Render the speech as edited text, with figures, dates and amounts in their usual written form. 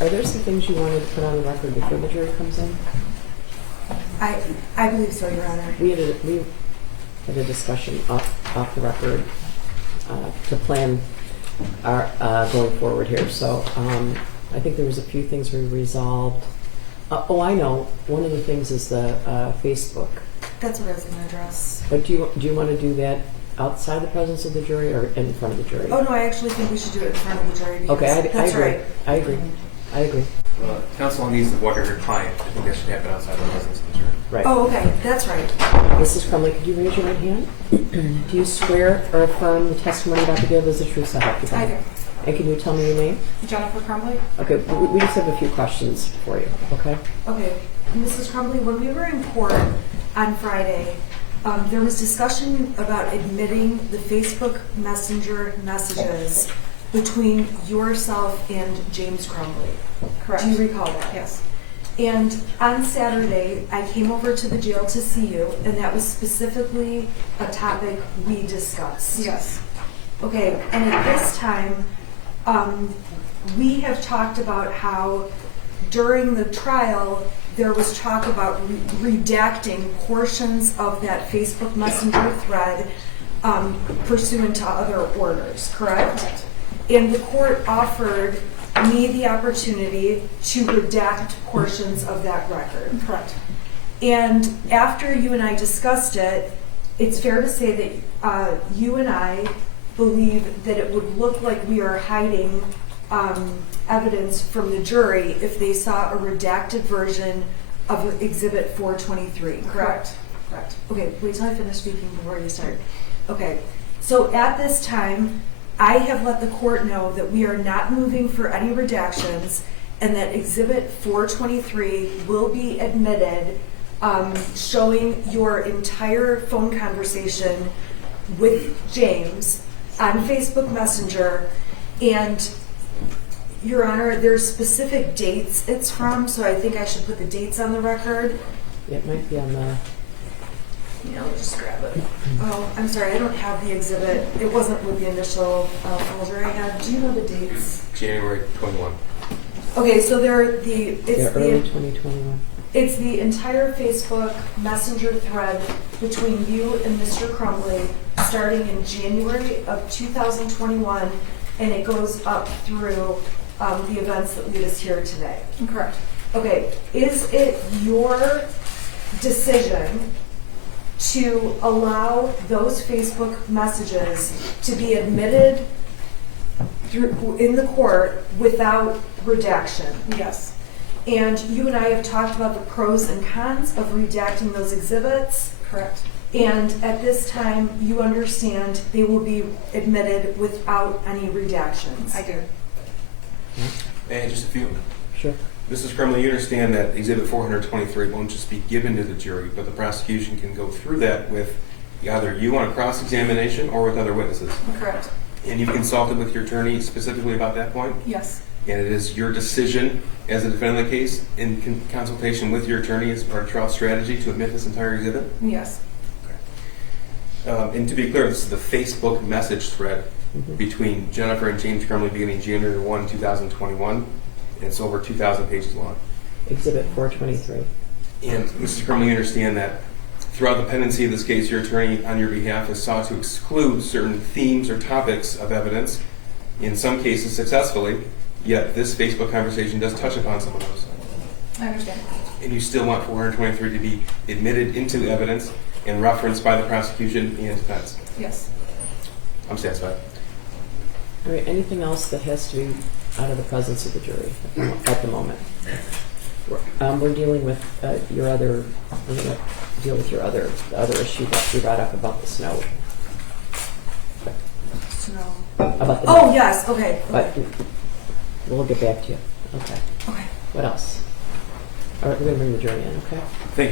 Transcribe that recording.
Are there some things you wanted to put on the record before the jury comes in? I believe so, Your Honor. We had a discussion off the record to plan our going forward here. So I think there was a few things we resolved. I know. One of the things is the Facebook. That's what I was going to address. But do you want to do that outside the presence of the jury or in front of the jury? Oh no, I actually think we should do it in front of the jury. Because Okay, that's agree. right. I agree. Counsel needs to walk her client. I think that should happen outside the presence of the jury. Right. Oh, okay, that's right. Mrs. Crumbley, could you raise your right hand? Do you swear or affirm the testimony about to give is the truth, so help you God? I do. And can you tell me your name? Jennifer Crumbley. Okay, we just have a few questions for you, okay? Okay, Mrs. Crumbley, when we were in court on Friday, there was discussion about admitting the Facebook Messenger messages between yourself and James Crumbley. Correct. Do you recall that? Yes. And on Saturday, I came over to the jail to see you, and that was specifically a topic we discussed. Yes. Okay, and at this time, we have talked about how during the trial, there was talk about redacting portions of that Facebook Messenger thread pursuant to other orders, correct? And the court offered me the opportunity to redact portions of that record. Correct. And after you and I discussed it, it's fair to say that you and I believe that it would look like we are hiding evidence from the jury if they saw a redacted version of Exhibit 423, correct? Correct. Okay, wait till I finish speaking before you start. Okay, so at this time, I have let the court know that we are not moving for any redactions and that Exhibit 423 will be admitted, showing your entire phone conversation with James on Facebook Messenger. And Your Honor, there's specific dates it's from, so I think I should put the dates on the record. It might be on the... Yeah, I'll just grab it. Oh, I'm sorry, I don't have the exhibit. It wasn't with the initial folder I had. Do you know the dates? January 21. Okay, so they're early 2021. It's the entire Facebook Messenger thread between you and Mr. Crumbley starting in January of 2021, and it goes up through the events that lead us here today. Correct. Okay, is it your decision to allow those Facebook messages to be admitted in the court without redaction? Yes. And you and I have talked about the pros and cons of redacting those exhibits. Correct. And at this time, you understand they will be admitted without any redactions. I do. And just a few. Sure. Mrs. Crumbley, you understand that Exhibit 423 won't just be given to the jury, but the prosecution can go through that with either you on a cross-examination or with other witnesses. Correct. And you've consulted with your attorney specifically about that point? Yes. And it is your decision as a defendant in the case, in consultation with your attorney as part of trial strategy, to admit this entire exhibit? Yes. Okay. And to be clear, this is the Facebook message thread between Jennifer and James Crumbley beginning January 1, 2021. And it's over 2,000 pages long. Exhibit 423. And Mrs. Crumbley, you understand that throughout the pendency of this case, your attorney on your behalf has sought to exclude certain themes or topics of evidence, in some cases successfully, yet this Facebook conversation does touch upon some of those. I understand. And you still want 423 to be admitted into evidence and referenced by the prosecution and defense. Yes. I'm satisfied. All right, anything else that has to be out of the presence of the jury at the moment? We're dealing with we're going to deal with your other issue that you brought up about the snow. Snow. About the Oh, yes, okay. But we'll get back to you. Okay. Okay. What else? All right, we're going to bring the jury in, okay?